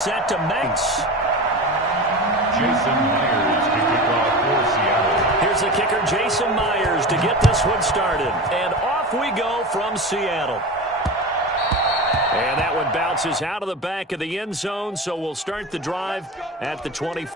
Set to Max. Jason Myers to kick off for Seattle. Here's the kicker, Jason Myers, to get this one started. And off we go from Seattle. And that one bounces out of the back of the end zone, so we'll start the drive at the 20.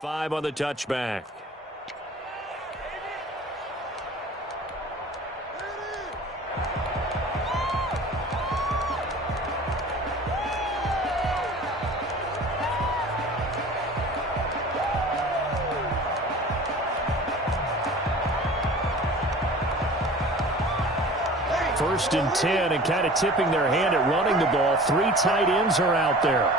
Five on the touchback. First and 10, and kind of tipping their hand at running the ball. Three tight ends are out there.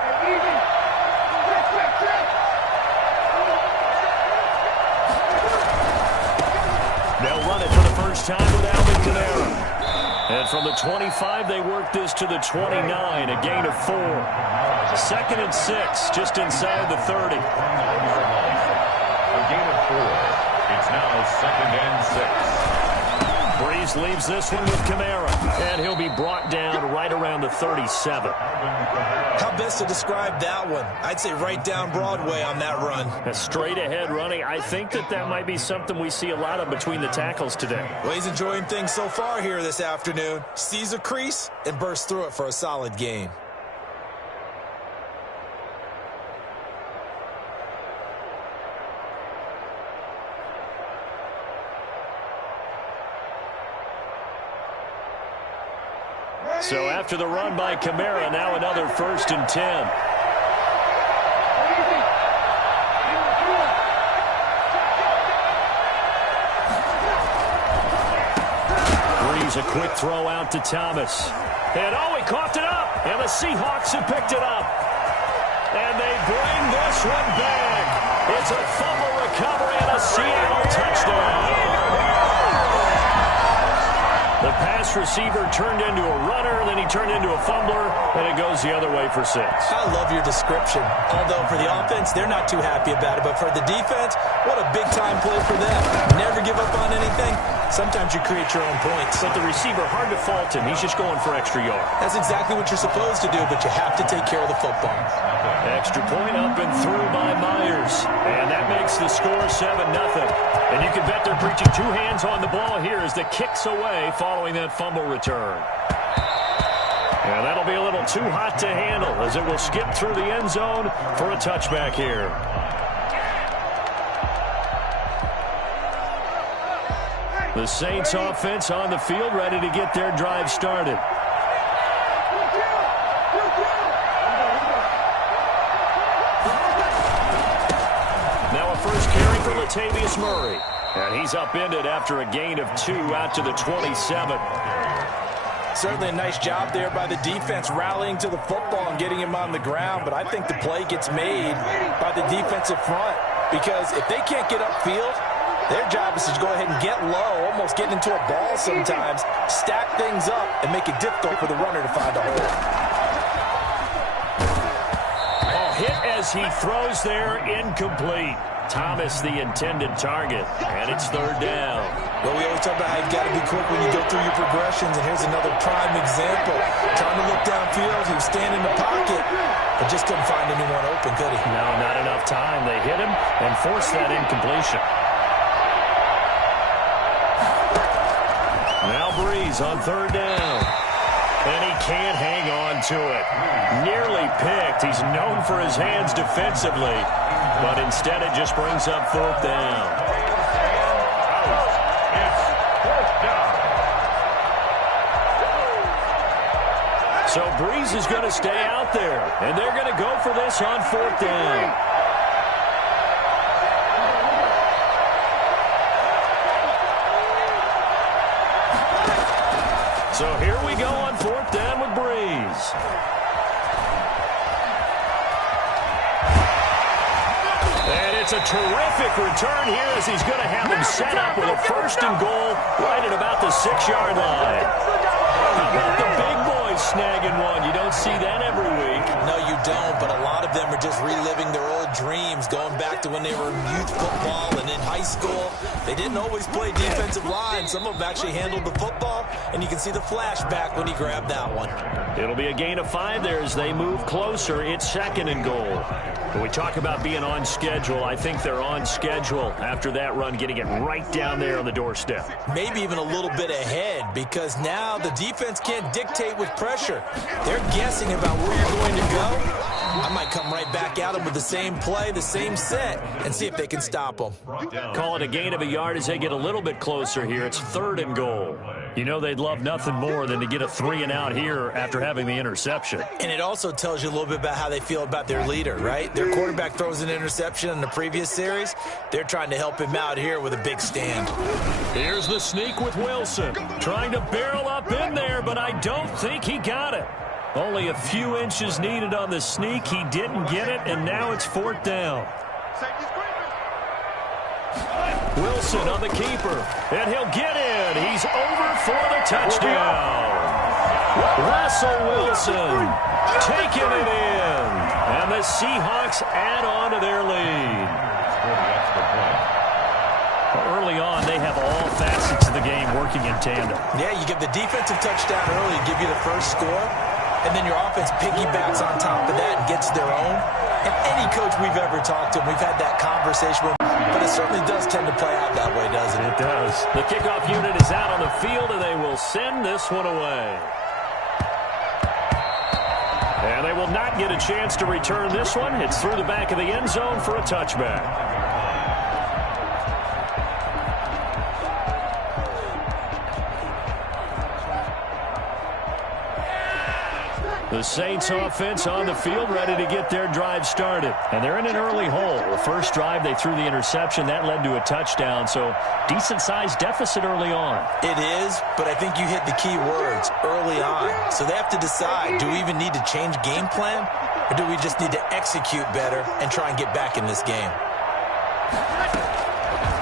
They'll run it for the first time with Alvin Kamara. And from the 25, they work this to the 29, a gain of 4. Second and 6, just inside the 30. A gain of 4. It's now second and 6. Breeze leaves this one with Kamara, and he'll be brought down right around the 37. How best to describe that one? I'd say right down Broadway on that run. A straight ahead running. I think that might be something we see a lot of between the tackles today. Well, he's enjoying things so far here this afternoon. Sees a crease and bursts through it for a solid gain. So after the run by Kamara, now another first and 10. Breeze, a quick throw out to Thomas. And he coughed it up. And the Seahawks have picked it up. And they bring this one back. It's a fumble recovery and a Seattle touchdown. The pass receiver turned into a runner, then he turned into a fumbler, and it goes the other way for 6. I love your description. Although for the offense, they're not too happy about it. But for the defense, what a big-time play for them. Never give up on anything. Sometimes you create your own points. But the receiver, hard to fault him. He's just going for extra yard. That's exactly what you're supposed to do, but you have to take care of the football. Extra point up and through by Myers. And that makes the score 7-0. And you can bet they're preaching two hands on the ball here as the kick's away following that fumble return. And that'll be a little too hot to handle as it will skip through the end zone for a touchback here. The Saints offense on the field ready to get their drive started. Now a first carry for Latavius Murray. And he's upended after a gain of 2 out to the 27. Certainly a nice job there by the defense rallying to the football and getting him on the ground. But I think the play gets made by the defensive front. Because if they can't get upfield, their job is to go ahead and get low, almost get into a ball sometimes, stack things up, and make it difficult for the runner to find a hole. Oh, hit as he throws there, incomplete. Thomas the intended target, and it's third down. Well, we always talk about how you've got to be quick when you go through your progressions, and here's another prime example. Trying to look downfield, he was standing in the pocket, but just couldn't find anyone open, could he? No, not enough time. They hit him and forced that incompletion. Now Breeze on third down. And he can't hang on to it. Nearly picked. He's known for his hands defensively. But instead it just brings up fourth down. So Breeze is going to stay out there. And they're going to go for this on fourth down. So here Here we go on 4th down with Breeze. And it's a terrific return here as he's going to have him set up with a 1st and goal right at about the 6-yard line. How about the big boys snagging one? You don't see that every week. No, you don't, but a lot of them are just reliving their old dreams, going back to when they were in youth football and in high school. They didn't always play defensive line. Some of them actually handled the football, and you can see the flashback when he grabbed that one. It'll be a gain of 5 there as they move closer. It's 2nd and goal. When we talk about being on schedule, I think they're on schedule after that run, getting it right down there on the doorstep. Maybe even a little bit ahead, because now the defense can't dictate with pressure. They're guessing about where you're going to go. I might come right back at them with the same play, the same set, and see if they can stop them. Call it a gain of a yard as they get a little bit closer here. It's 3rd and goal. You know they'd love nothing more than to get a 3-and-out here after having the interception. And it also tells you a little bit about how they feel about their leader, right? Their quarterback throws an interception in the previous series. They're trying to help him out here with a big stand. Here's the sneak with Wilson. Trying to barrel up in there, but I don't think he got it. Only a few inches needed on the sneak. He didn't get it, and now it's 4th down. Wilson on the keeper, and he'll get in. He's over for the touchdown. Russell Wilson taking it in, and the Seahawks add on to their lead. Early on, they have all facets of the game working in tandem. Yeah, you give the defensive touchdown early, give you the first score, and then your offense piggybacks on top of that and gets their own. And any coach we've ever talked to, we've had that conversation with, but it certainly does tend to play out that way, doesn't it? It does. The kickoff unit is out on the field, and they will send this one away. And they will not get a chance to return this one. It's through the back of the end zone for a touchback. The Saints offense on the field, ready to get their drive started. And they're in an early hole. The first drive, they threw the interception. That led to a touchdown, so decent-sized deficit early on. It is, but I think you hit the key words, early on. So they have to decide, do we even need to change game plan, or do we just need to execute better and try and get back in this game?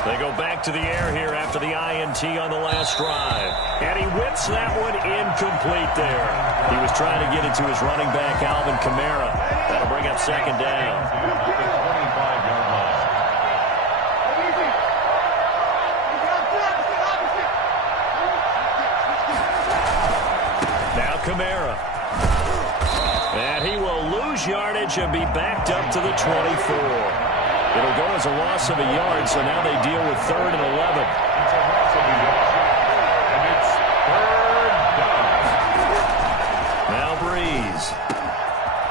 They go back to the air here after the INT on the last drive. And he whips that one incomplete there. He was trying to get it to his running back, Alvin Kamara. That'll bring up 2nd down. Now Kamara. And he will lose yardage and be backed up to the 24. It'll go as a loss of a yard, so now they deal with 3rd and 11. It's a loss of a yard, and it's 3rd down. Now Breeze.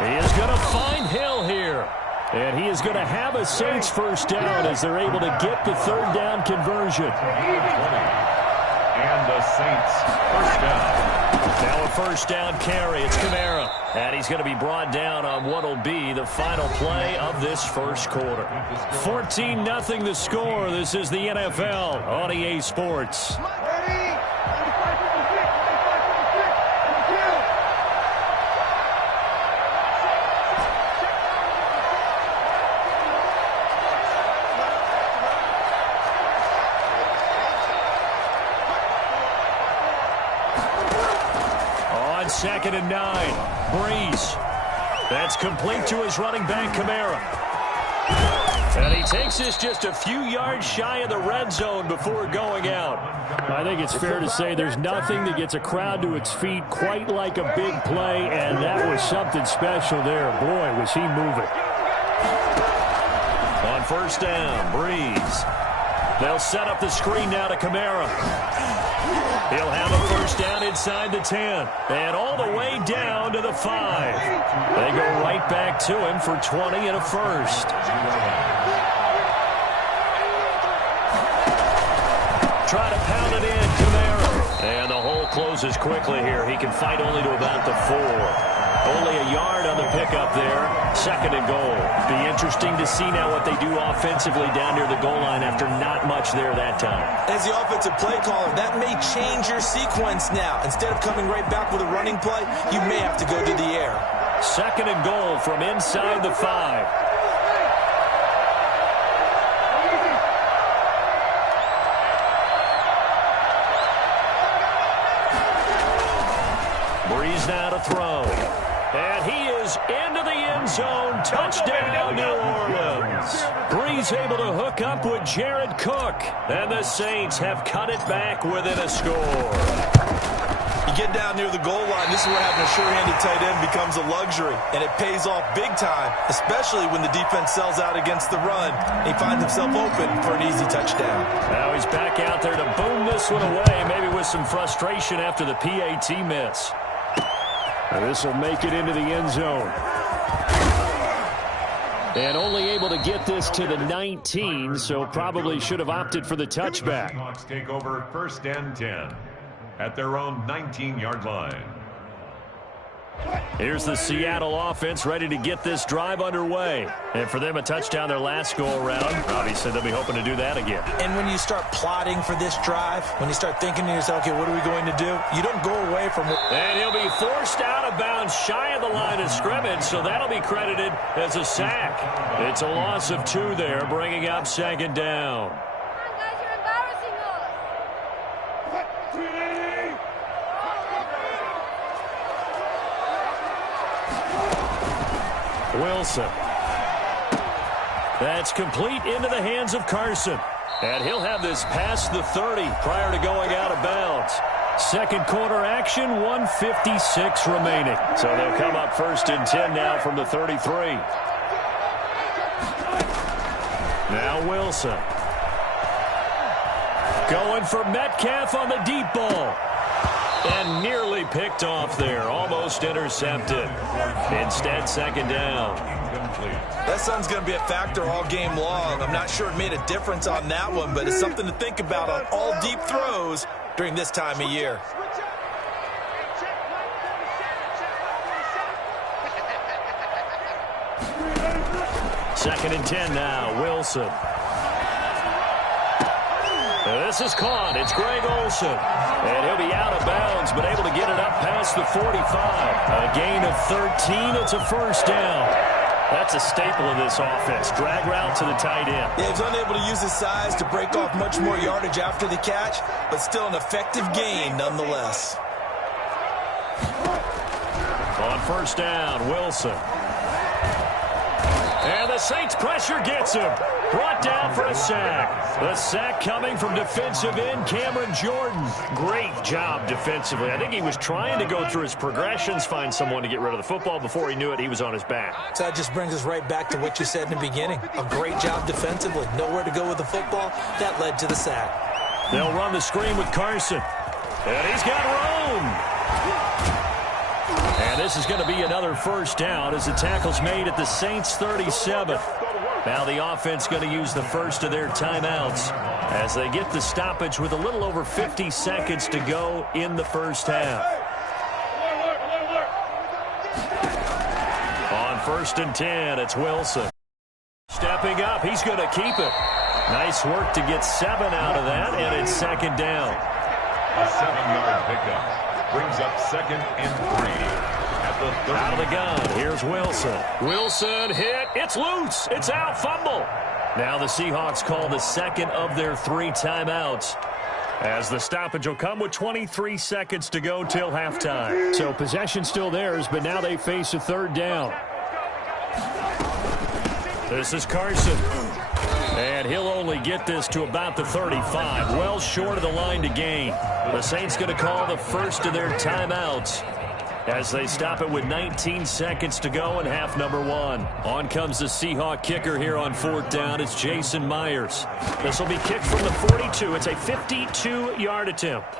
He is going to find Hill here. And he is going to have a Saints first down as they're able to get the 3rd down conversion. And the Saints first down. Now a first down carry. It's Kamara. And he's going to be brought down on what will be the final play of this first quarter. 14-0 the score. This is the NFL on EA Sports. On 2nd and 9. Breeze. That's complete to his running back, Kamara. And he takes this just a few yards shy of the red zone before going out. I think it's fair to say there's nothing that gets a crowd to its feet quite like a big play, and that was something special there. Boy, was he moving. On first down, Breeze. They'll set up the screen now to Kamara. He'll have a first down inside the 10. And all the way down to the 5. They go right back to him for 20 and a first. Try to pound it in, Kamara. And the hole closes quickly here. He can fight only to about the 4. Only a yard on the pickup there. 2nd and goal. Be interesting to see now what they do offensively down near the goal line after not much there that time. As the offensive play caller, that may change your sequence now. Instead of coming right back with a running play, you may have to go to the air. 2nd and goal from inside the 5. Breeze now to throw. And he is into the end zone. Touchdown, New Orleans. Breeze able to hook up with Jared Cook. And the Saints have cut it back within a score. You get down near the goal line, this is where having a sure-handed tight end becomes a luxury. And it pays off big time, especially when the defense sells out against the run. He finds himself open for an easy touchdown. Now he's back out there to boom this one away, maybe with some frustration after the PAT miss. This will make it into the end zone. And only able to get this to the 19, so probably should have opted for the touchback. Seahawks take over 1st and 10 at their own 19-yard line. Here's the Seattle offense ready to get this drive underway. And for them, a touchdown their last go-around. Obviously, they'll be hoping to do that again. And when you start plotting for this drive, when you start thinking to yourself, okay, what are we going to do? You don't go away from it. And he'll be forced out of bounds shy of the line of scrimmage, so that'll be credited as a sack. It's a loss of 2 there, bringing up 2nd down. Wilson. That's complete into the hands of Carson. And he'll have this past the 30 prior to going out of bounds. 2nd quarter action, 1:56 remaining. So they'll come up 1st and 10 now from the 33. Now Wilson. Going for Metcalf on the deep ball. And nearly picked off there. Almost intercepted. Instead, 2nd down. That sun's going to be a factor all game long. I'm not sure it made a difference on that one, but it's something to think about on all deep throws during this time of year. Second and 10 now. Wilson. This is caught. It's Greg Olsen. And he'll be out of bounds, but able to get it up past the 45. A gain of 13. It's a 1st down. That's a staple of this offense. Drag route to the tight end. Yeah, he's unable to use his size to break off much more yardage after the catch, but still an effective gain nonetheless. On 1st down, Wilson. And the Saints pressure gets him. Brought down for a sack. The sack coming from defensive end Cameron Jordan. Great job defensively. I think he was trying to go through his progressions, find someone to get rid of the football. Before he knew it, he was on his back. So that just brings us right back to what you said in the beginning. A great job defensively. Nowhere to go with the football. That led to the sack. They'll run the screen with Carson. And he's got room. And this is going to be another 1st down as the tackle's made at the Saints' 37. Now the offense going to use the first of their timeouts as they get the stoppage with a little over 50 seconds to go in the 1st half. On 1st and 10, it's Wilson. Stepping up, he's going to keep it. Nice work to get 7 out of that, and it's 2nd down. A 7-yard pickup brings up 2nd and 3. Out of the gun. Here's Wilson. Wilson hit. It's loose. It's out. Fumble. Now the Seahawks call the 2nd of their 3 timeouts, as the stoppage will come with 23 seconds to go till halftime. So possession still theirs, but now they face a 3rd down. This is Carson. And he'll only get this to about the 35. Well short of the line to gain. The Saints going to call the first of their timeouts as they stop it with 19 seconds to go in half number 1. On comes the Seahawk kicker here on 4th down. It's Jason Myers. This will be kicked from the 42. It's a 52-yard attempt.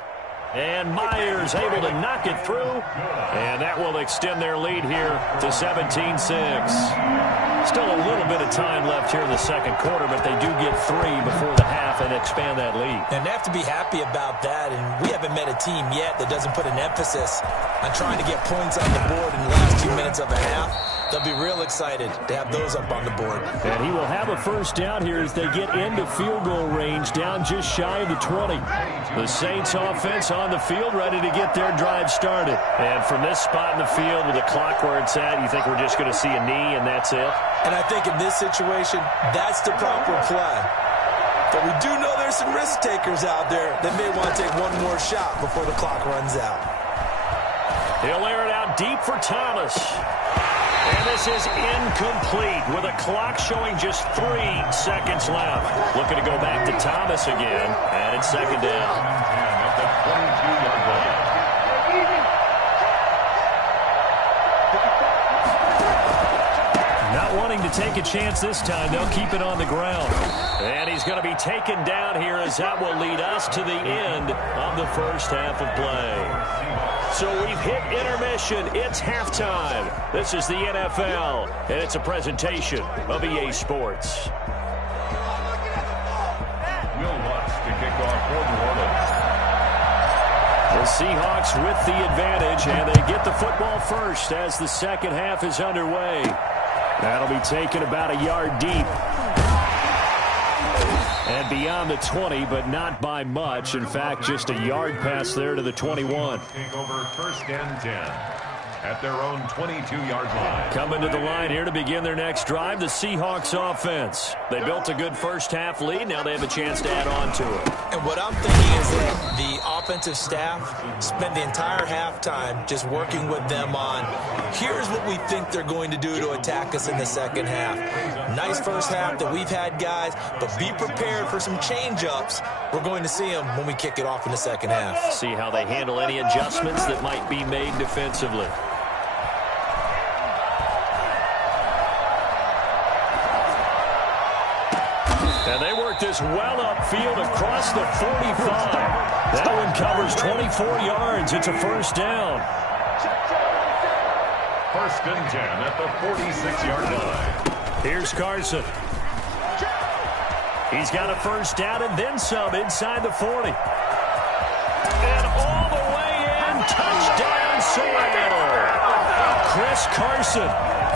And Myers able to knock it through. And that will extend their lead here to 17-6. Still a little bit of time left here in the second quarter, but they do get 3 before the half and expand that lead. And they have to be happy about that. And we haven't met a team yet that doesn't put an emphasis on trying to get points on the board in the last 2 minutes of a half. They'll be real excited to have those up on the board. And he will have a first down here as they get into field goal range, down just shy of the 20. The Saints offense on the field, ready to get their drive started. And from this spot in the field with the clock where it's at, you think we're just going to see a knee and that's it? And I think in this situation, that's the proper play. But we do know there's some risk takers out there that may want to take one more shot before the clock runs out. He'll air it out deep for Thomas. And this is incomplete with a clock showing just 3 seconds left. Looking to go back to Thomas again, and it's second down. At the 22-yard line. Not wanting to take a chance this time, they'll keep it on the ground. And he's going to be taken down here as that will lead us to the end of the first half of play. So we've hit intermission. It's halftime. This is the NFL, and it's a presentation of EA Sports. Will Lutz to kick off for New Orleans. The Seahawks with the advantage, and they get the football first as the second half is underway. That'll be taken about a yard deep. And beyond the 20, but not by much. In fact, just a yard pass there to the 21. Take over first and 10 at their own 22-yard line. Coming to the line here to begin their next drive, the Seahawks offense. They built a good first-half lead. Now they have a chance to add on to it. And what I'm thinking is that the offensive staff spent the entire halftime just working with them on, here's what we think they're going to do to attack us in the second half. Nice first half that we've had, guys, but be prepared for some change-ups. We're going to see them when we kick it off in the second half. See how they handle any adjustments that might be made defensively. And they work this well upfield across the 45. That one covers 24 yards. It's a first down. First and 10 at the 46-yard line. Here's Carson. He's got a first down and then some inside the 40. And all the way in, touchdown Seattle. Chris Carson,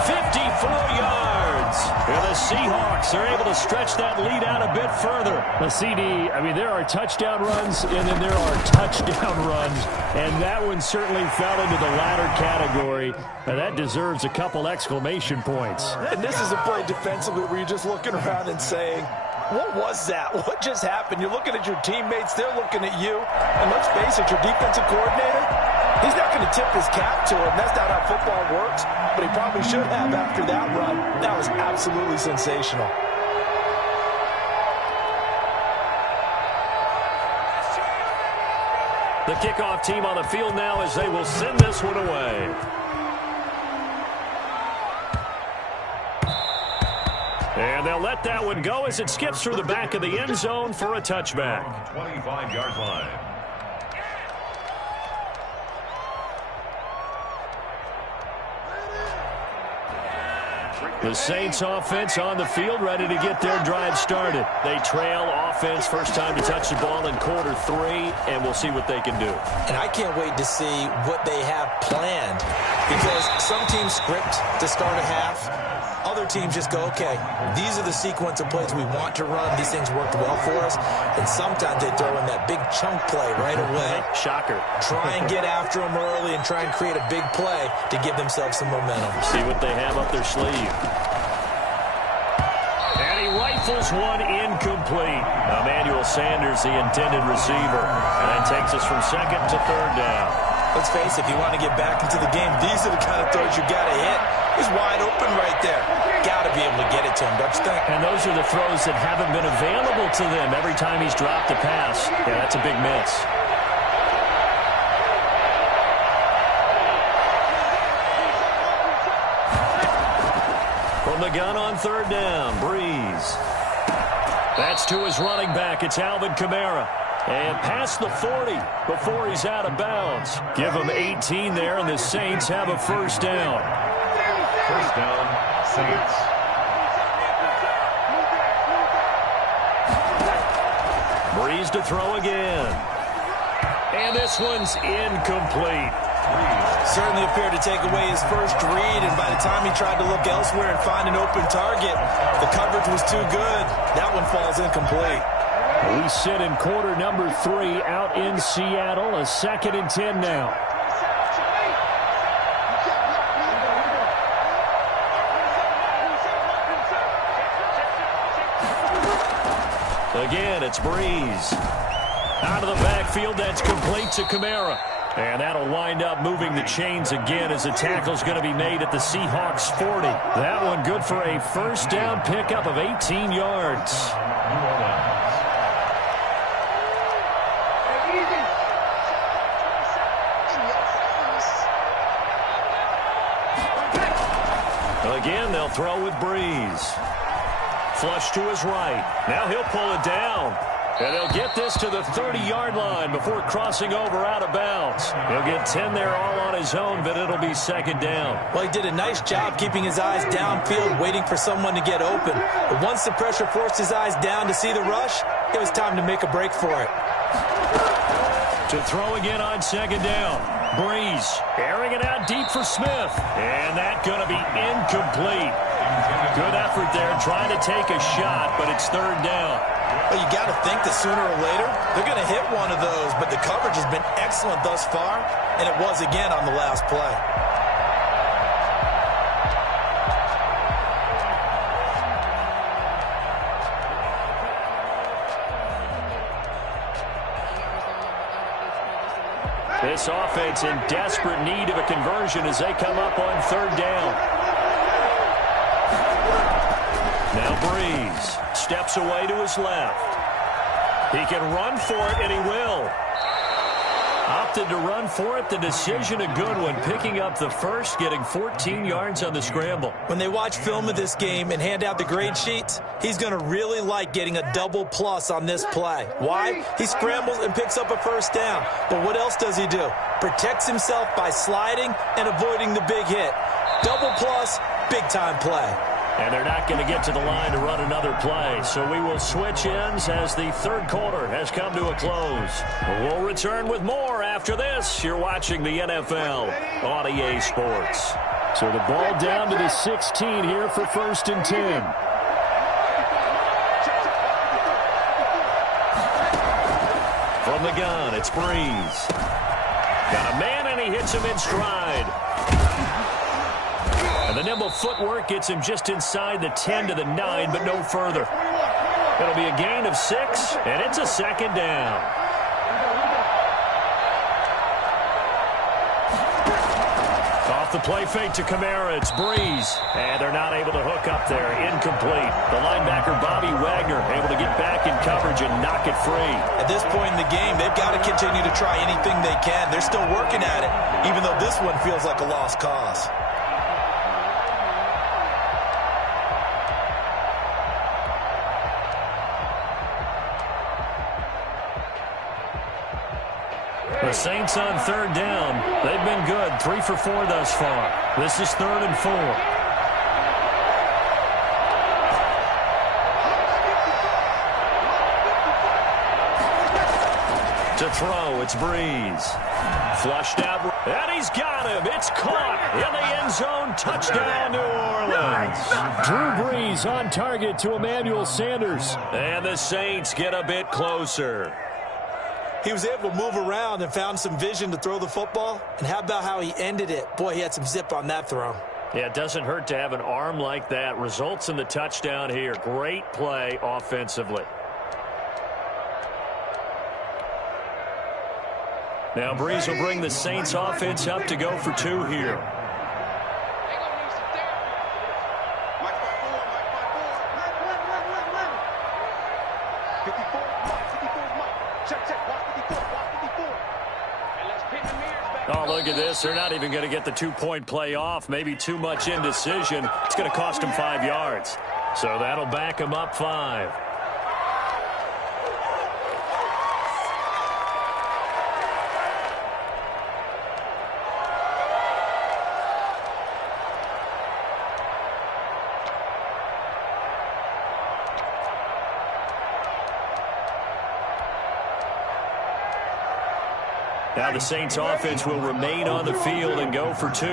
54 yards. And the Seahawks are able to stretch that lead out a bit further. The CD, I mean, there are touchdown runs and then there are touchdown runs. And that one certainly fell into the latter category. And that deserves a couple exclamation points. And this is a play defensively where you're just looking around and saying, what was that? What just happened? You're looking at your teammates. They're looking at you. And let's face it, your defensive coordinator, he's not going to tip his cap to him. That's not how football works. But he probably should have after that run. That was absolutely sensational. The kickoff team on the field now as they will send this one away. And they'll let that one go as it skips through the back of the end zone for a touchback. 25-yard line. The Saints offense on the field, ready to get their drive started. They trail offense, first time to touch the ball in quarter 3, and we'll see what they can do. And I can't wait to see what they have planned, because some teams script to start a half. Other teams just go, okay, these are the sequence of plays we want to run. These things worked well for us. And sometimes they throw in that big chunk play right away. Shocker. Try and get after them early and try and create a big play to give themselves some momentum. See what they have up their sleeve. And he rifles one incomplete. Emmanuel Sanders, the intended receiver. And that takes us from second to third down. Let's face it, if you want to get back into the game, these are the kind of throws you got to hit. He's wide open right there. Got to be able to get it to him, don't you think? And those are the throws that haven't been available to them every time he's dropped a pass. Yeah, that's a big miss. From the gun on third down, Breeze. That's to his running back. It's Alvin Kamara. And past the 40 before he's out of bounds. Give him 18 there, and the Saints have a first down. First down, Saints. Breeze to throw again. And this one's incomplete. Certainly appeared to take away his first read, and by the time he tried to look elsewhere and find an open target, the coverage was too good. That one falls incomplete. We sit in quarter number 3 out in Seattle. A 2nd and 10 now. Again, it's Breeze. Out of the backfield, that's complete to Kamara. And that'll wind up moving the chains again as the tackle's going to be made at the Seahawks 40. That one good for a first down pickup of 18 yards. Again, they'll throw with Breeze. Flush to his right. Now he'll pull it down. And he'll get this to the 30-yard line before crossing over out of bounds. He'll get 10 there all on his own, but it'll be 2nd down. Well, he did a nice job keeping his eyes downfield, waiting for someone to get open. But once the pressure forced his eyes down to see the rush, it was time to make a break for it. To throw again on 2nd down. Breeze airing it out deep for Smith. And that's going to be incomplete. Good effort there trying to take a shot, but it's 3rd down. Well, you got to think that sooner or later they're going to hit one of those, but the coverage has been excellent thus far, and it was again on the last play. This offense in desperate need of a conversion as they come up on 3rd down. Now Breeze steps away to his left. He can run for it, and he will. Opted to run for it. The decision a good one. Picking up the first, getting 14 yards on the scramble. When they watch film of this game and hand out the grade sheets, he's going to really like getting a double plus on this play. Why? He scrambles and picks up a first down. But what else does he do? Protects himself by sliding and avoiding the big hit. Double plus, big-time play. And they're not going to get to the line to run another play. So we will switch ends as the 3rd quarter has come to a close. We'll return with more after this. You're watching the NFL on EA Sports. So the ball down to the 16 here for 1st and 10. From the gun, it's Breeze. Got a man, and he hits him in stride. And the nimble footwork gets him just inside the 10 to the 9, but no further. It'll be a gain of 6, and it's a 2nd down. Off the play fake to Kamara, it's Breeze. And they're not able to hook up there. Incomplete. The linebacker, Bobby Wagner, able to get back in coverage and knock it free. At this point in the game, they've got to continue to try anything they can. They're still working at it, even though this one feels like a lost cause. The Saints on 3rd down. They've been good. 3 for 4 thus far. This is 3rd and 4. To throw, it's Breeze. Flushed out, and he's got him. It's caught in the end zone. Touchdown, New Orleans. Drew Brees on target to Emmanuel Sanders. And the Saints get a bit closer. He was able to move around and found some vision to throw the football. And how about how he ended it? Boy, he had some zip on that throw. Yeah, it doesn't hurt to have an arm like that. Results in the touchdown here. Great play offensively. Now Breeze will bring the Saints offense up to go for 2 here. Oh, look at this. They're not even going to get the 2-point play off. Maybe too much indecision. It's going to cost them 5 yards. So that'll back them up 5. Now the Saints offense will remain on the field and go for 2.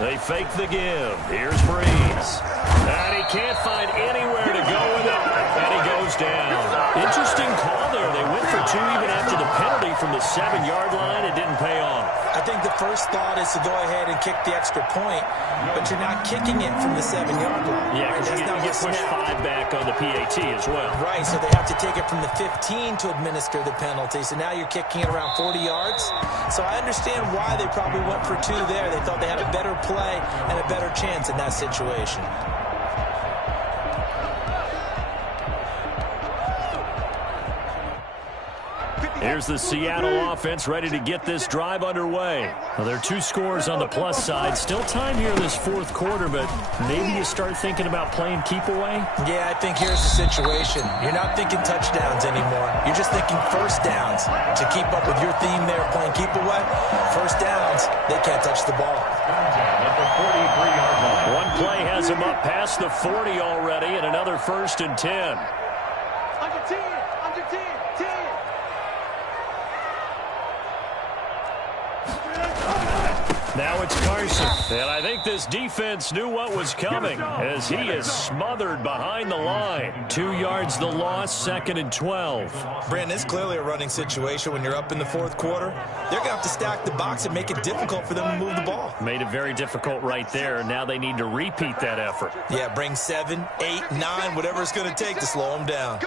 They fake the give. Here's Breeze. And he can't find anywhere to go with it. And he goes down. Interesting call there. They went for 2 even after the penalty from the 7-yard line. It didn't pay off. I think the first thought is to go ahead and kick the extra point, but you're not kicking it from the 7-yard line. Yeah, because you get pushed 5 back on the PAT as well. Right, so they have to take it from the 15 to administer the penalty. So now you're kicking it around 40 yards. So I understand why they probably went for 2 there. They thought they had a better play and a better chance in that situation. Here's the Seattle offense ready to get this drive underway. Well, there are 2 scores on the plus side. Still time here in this 4th quarter, but maybe you start thinking about playing keep away? Yeah, I think here's the situation. You're not thinking touchdowns anymore. You're just thinking first downs. To keep up with your theme there, playing keep away, first downs, they can't touch the ball. One play has them up past the 40 already, and another 1st and 10. Under 10, under 10, 10. Now it's Carson. And I think this defense knew what was coming as he is smothered behind the line. 2 yards the loss, 2nd and 12. Brandon, it's clearly a running situation when you're up in the 4th quarter. They're going to have to stack the box and make it difficult for them to move the ball. Made it very difficult right there. Now they need to repeat that effort. Yeah, bring 7, 8, 9, whatever it's going to take to slow them down.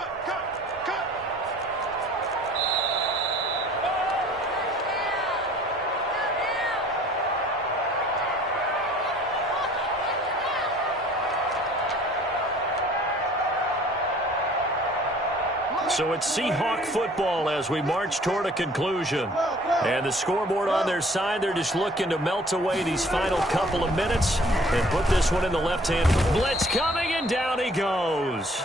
So it's Seahawk football as we march toward a conclusion. And the scoreboard on their side, they're just looking to melt away these final couple of minutes and put this one in the left hand. Blitz coming, and down he goes.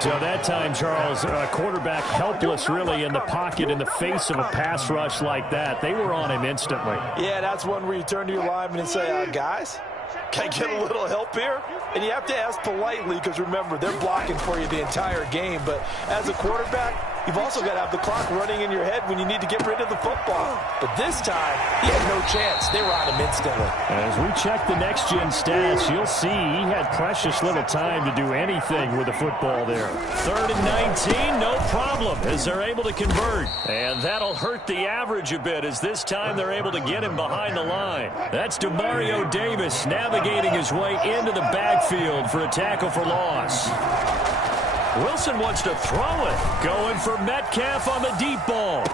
So that time, Charles, quarterback helpless really in the pocket in the face of a pass rush like that. They were on him instantly. Yeah, that's one where you turn to your lineman and say, guys, can I get a little help here? And you have to ask politely because, remember, they're blocking for you the entire game. But as a quarterback, you've also got to have the clock running in your head when you need to get rid of the football. But this time, he had no chance. They were on him instantly. As we check the next-gen stats, you'll see he had precious little time to do anything with the football there. 3rd and 19, no problem, as they're able to convert. And that'll hurt the average a bit, as this time they're able to get him behind the line. That's Demario Davis navigating his way into the backfield for a tackle for loss. Wilson wants to throw it. Going for Metcalf on the deep ball.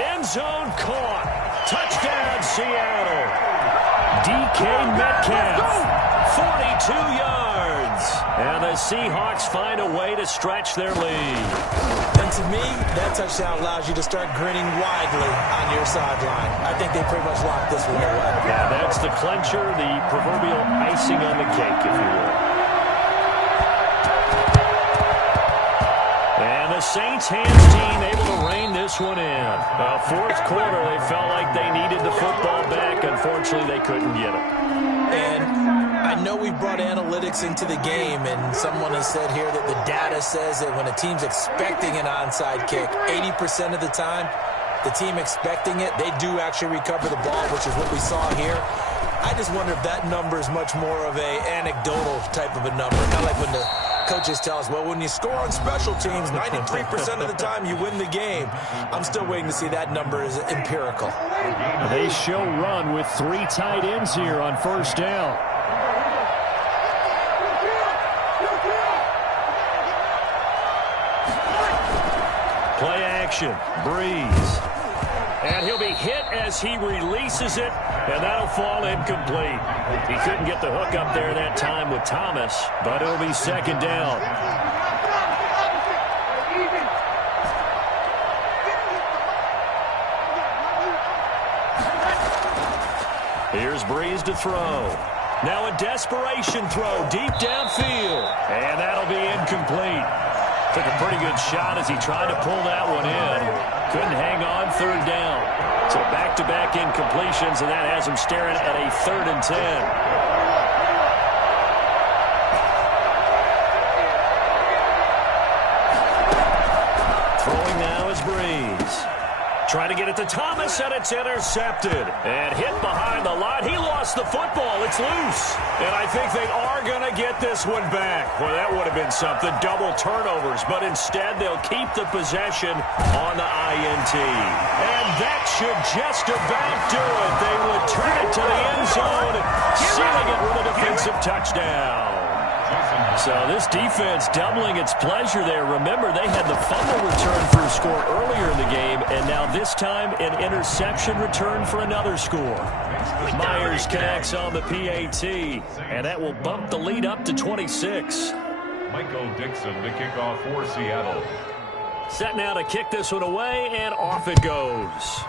End zone caught. Touchdown, Seattle. DK Metcalf, 42 yards. And the Seahawks find a way to stretch their lead. And to me, that touchdown allows you to start grinning widely on your sideline. I think they pretty much locked this one away. Yeah, that's the clincher, the proverbial icing on the cake, if you will. And the Saints hands team able to rein this one in. 4th quarter, they felt like they needed the football back. Unfortunately, they couldn't get it. And I know we brought analytics into the game, and someone has said here that the data says that when a team's expecting an onside kick, 80% of the time, the team expecting it, they do actually recover the ball, which is what we saw here. I just wonder if that number is much more of a anecdotal type of a number. Kind of like when the coaches tell us, well, when you score on special teams, 93% of the time you win the game. I'm still waiting to see that number is empirical. They show run with 3 tight ends here on 1st down. Play action. Breeze. And he'll be hit as he releases it, and that'll fall incomplete. He couldn't get the hook up there that time with Thomas, but it'll be 2nd down. Here's Breeze to throw. Now a desperation throw deep downfield, and that'll be incomplete. Took a pretty good shot as he tried to pull that one in. Couldn't hang on, 3rd down. So back-to-back incompletions, and that has him staring at a 3rd and 10. Breeze. Trying to get it to Thomas, and it's intercepted. And hit behind the line. He lost the football. It's loose. And I think they are going to get this one back. Well, that would have been something. Double turnovers. But instead, they'll keep the possession on the INT. And that should just about do it. They would turn it to the end zone, sealing it with a defensive touchdown. So this defense doubling its pleasure there. Remember, they had the fumble return for a score earlier in the game, and now this time an interception return for another score. Myers connects on the PAT, and that will bump the lead up to 26. Michael Dixon, the kickoff for Seattle. Set now to kick this one away, and off it goes.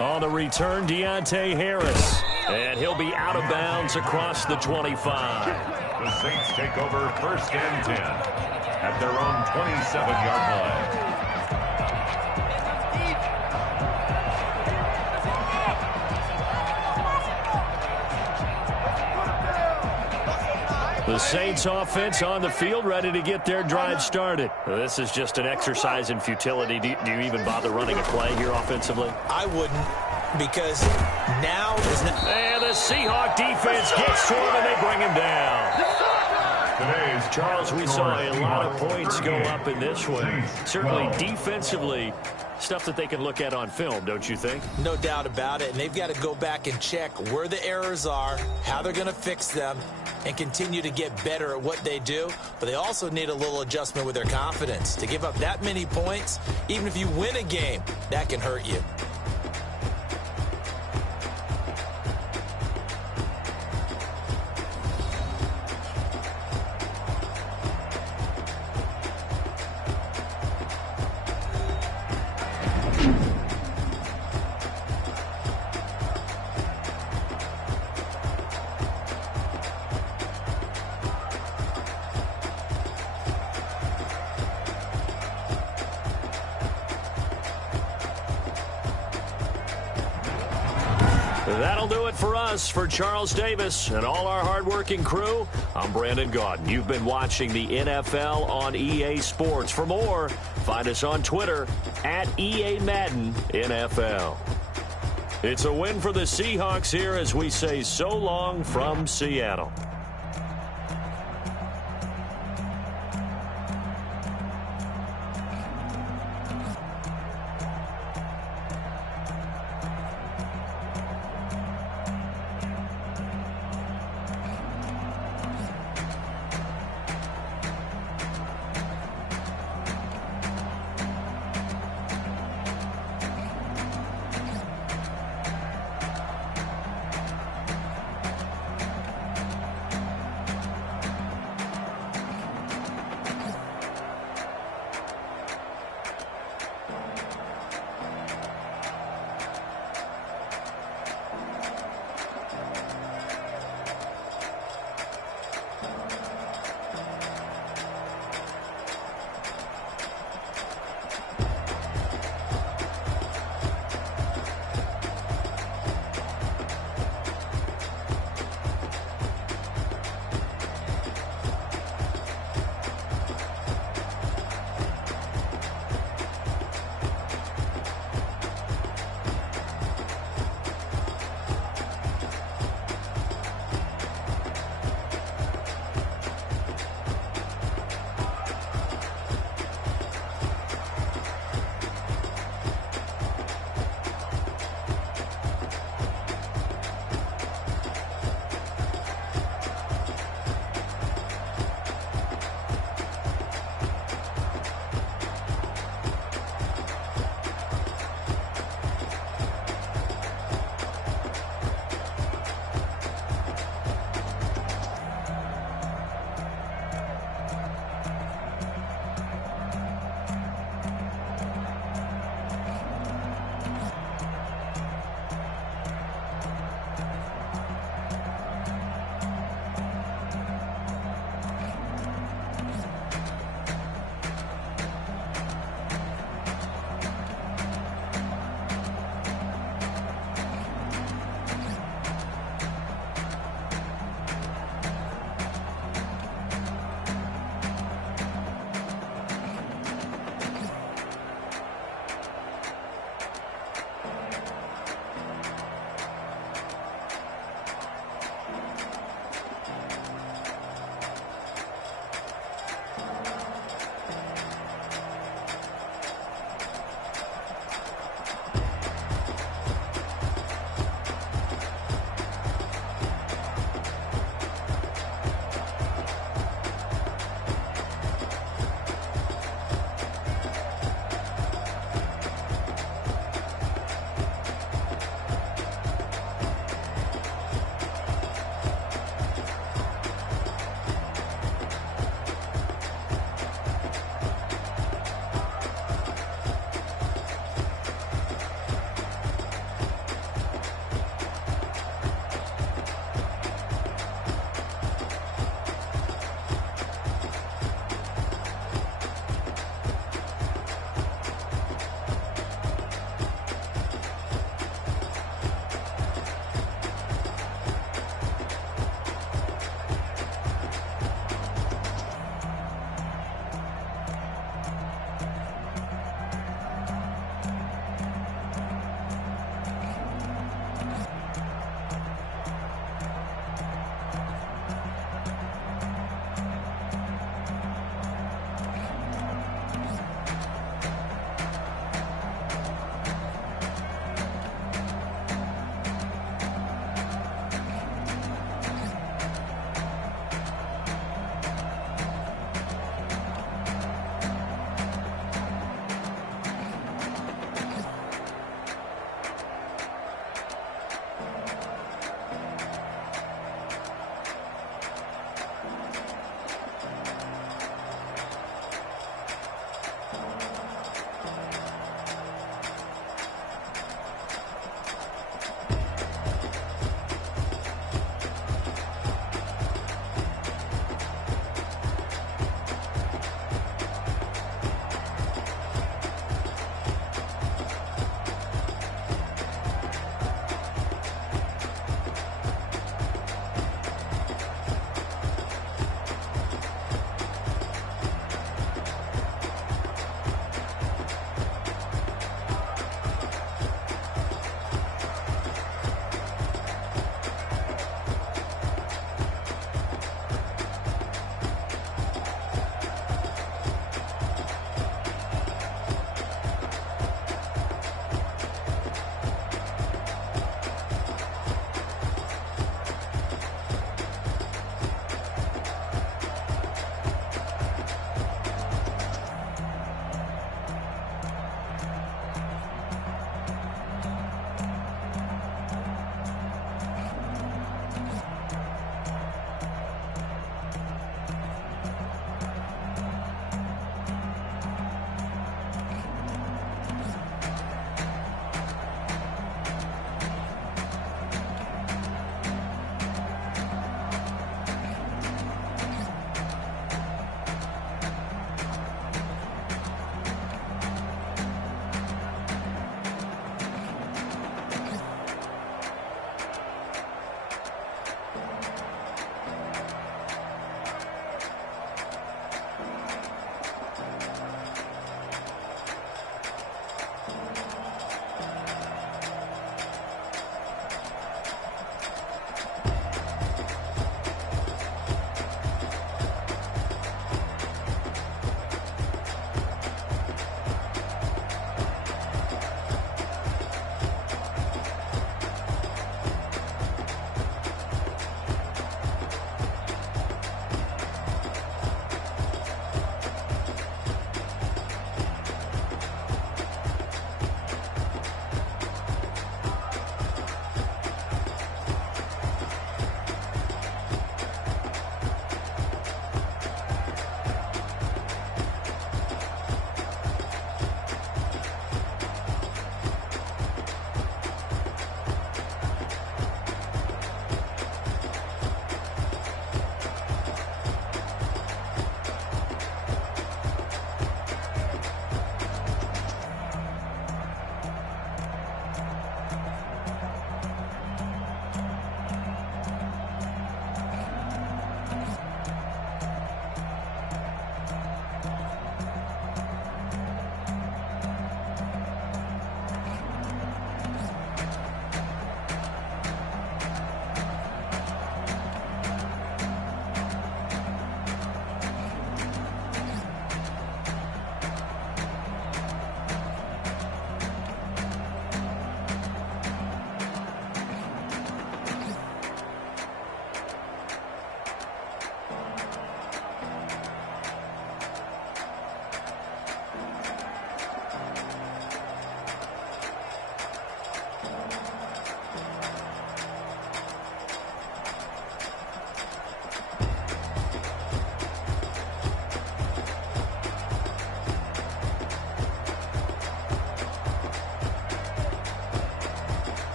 On the return, Deontay Harris. And he'll be out of bounds across the 25. The Saints take over 1st and 10 at their own 27-yard line. The Saints offense on the field, ready to get their drive started. This is just an exercise in futility. Do you even bother running a play here offensively? I wouldn't, because now is not. And the Seahawk defense gets to him, and they bring him down. Charles, we saw a lot of points go up in this one. Certainly defensively, stuff that they can look at on film, don't you think? No doubt about it, and they've got to go back and check where the errors are, how they're going to fix them, and continue to get better at what they do. But they also need a little adjustment with their confidence. To give up that many points, even if you win a game, that can hurt you. That'll do it for us. For Charles Davis and all our hardworking crew, I'm Brandon Gaudin. You've been watching the NFL on EA Sports. For more, find us on Twitter at EA Madden NFL. It's a win for the Seahawks here as we say so long from Seattle.